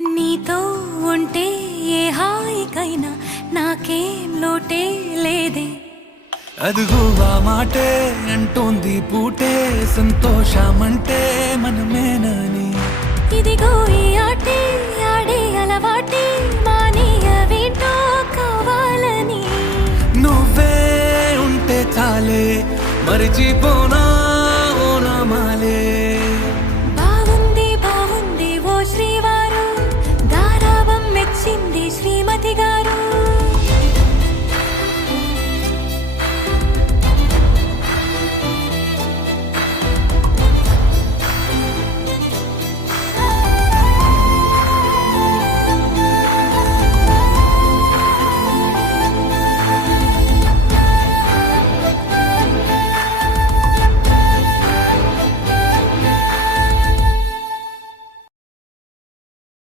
నీతో ఉంటే ఏ హాయికైనా నాకేం లోటే లేదే. అదుగు ఆ మాటే అంటోంది పూటే సంతోషమంటే మనమేనని. ఇదిగో ఈ ఆటే ఆడే అలవాటే మానేయవేంటో కావాలని. నువ్వే ఉంటే చాలే మరిచిపో